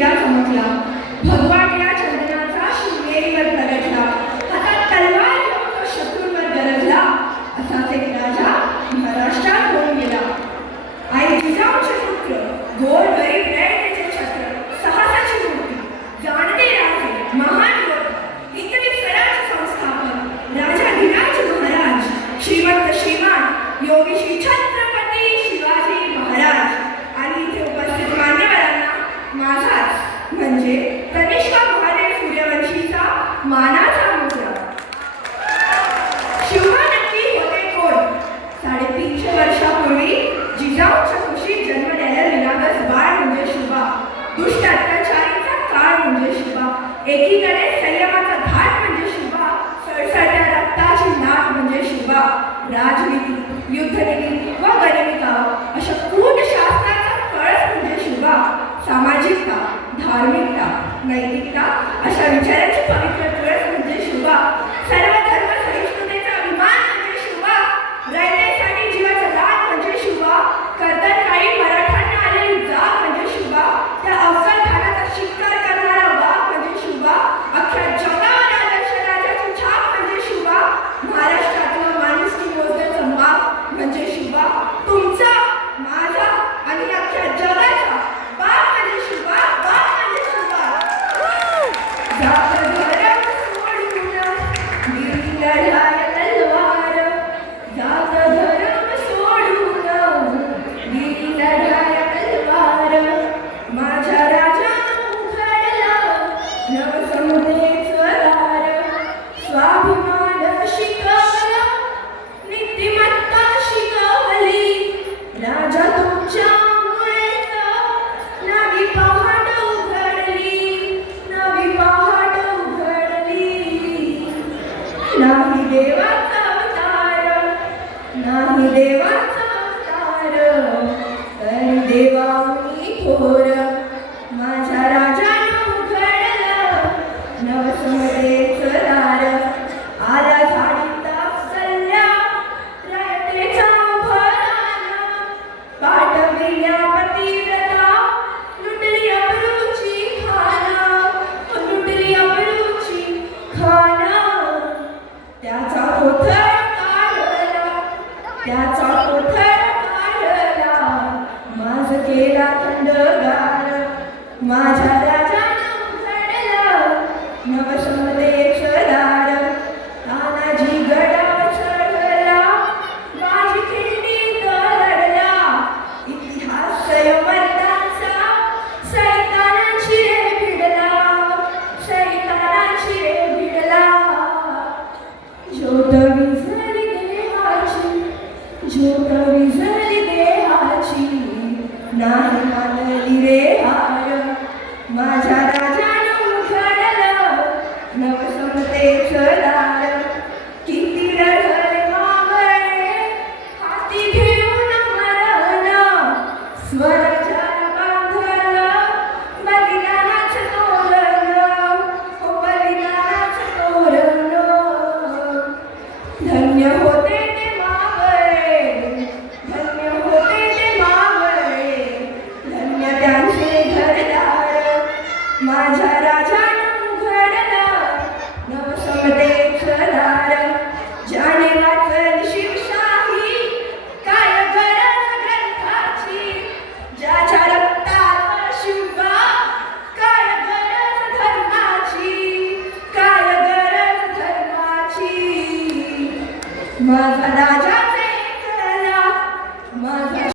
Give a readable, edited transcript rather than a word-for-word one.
हिरा चमकला. भगवान या चंदनाचा शृंगेरीवर प्रगटला. हातात तलवार घेऊन तो शत्रूंवर गरजला. असाच एक राजा महाराष्ट्रात होऊन गेला. आई जिजाऊचे पुत्र, गोर गरीब रयतेचे छत्र, साहसाची मूर्ती, जाणते राजे, महान योद्धा, इतरी स्वराज्य संस्थापक, राजा धीराज महाराज, श्रीमंत श्रीमान योगी श्री छत्रपती शिवाजी महाराज. आणि इथे उपस्थित मान्यवरांना माझाच म्हणजे कनिष्का महादेव सूर्यवंशीचा मानाचा मुद्रा. शिवबा नक्की होते कोण? 350 वर्षापूर्वी जिजाऊच्या कुशीत जन्मलेलं निरागस बाळ म्हणजे शिवबा. दुष्ट अत्याचारीचा काळ म्हणजे शिवबा. एकीकडे संयमाचा धाट म्हणजे शिवबा, सळसळत्या रक्ताची नाट म्हणजे शिवबा. राजनीती, युद्धनीती व गनिमिता अशा कूट शास्त्राचा कळस म्हणजे शिवबा. सामाजिकता, धार्मिकता, नैतिकता अशा विचारांची पवित्र तुळस म्हणजे शिवबा. सर्व धर्म सहिष्णुतेचा अभिमान म्हणजे शिवबा. रयतेसाठी जीवाचा दान म्हणजे शिवबा. कर्तनकाळी मराठ्यांना आलेली जाग म्हणजे शिवबा. त्या अफजल खानाचा शिकार करणारा वाघ म्हणजे शिवबा. अख्ख्या जगावर आदर्श राजाची छाप म्हणजे शिवबा. महाराष्ट्रातलं माणुसकी मोजण्याचं माप म्हणजे शिवबा. तुमचा, माझा आणि अख्ख्या जगाचा बाप म्हणजे शिवबा. बाप म्हणजे शिवबा. जात धर्म सोडून वीर लढाया तलवार. जात धर्म सोडून वीर लढाया तलवार. माझ्या राजानं उघडला नवसमुद्रेचं दार. स्वाभिमान शिकवला, नीतिमत्ता शिकवली. राजा तुमच्यामुळेच नवी पहाट उघडली. नवी पहाट उघडली. नाही देवाचा अवतार, नाही देवाचा अवतार, तरी देवाहुनी थोर. माझ्या राजानं उघडलं नवसमुद्रेचं दार. आला झाडीत अफजल्या रयतेचा भरान. पाठविल्या पतिव्रता, लुटली अब्रूची खाना. लुटली अब्रूची खाना. त्याचा कोथळ काढला, त्याचा कोथळ काढला. माझ केला थंडगार. माझ्या राजानं उघडलं नवसमुद्रेचं दार. तानाजी गडावर चढला, माझी खिंडीत लढला. इतिहास संयमताचा सैतानाची रे भिडला. सैतानाची रे भिडला. ज्योत विझली देहाची, ज्योत विझली देहाची. नाही मानली रे हार. माझ्या राजानं उघडलं नवसमुद्रेचं दार. किती रडले मावळे हाती घेऊन मरण. स्वराज्याला बांधलं बलिदानाचं तोरण. हो बलिदानाचं तोरण. धन्य होते ते मावळे, धन्य होते ते मावळे. धन्य त्यांचे घरदार. माझ्या राजानं उघडलं नवसमुद्रेचं दार. ज्याने वाचली शिवशाही, काय गरज ग्रंथाची. ज्याच्या रक्तात शिवबा, काय गरज धर्माची. काय गरज धर्माची. माझा राजाचे कला, माझा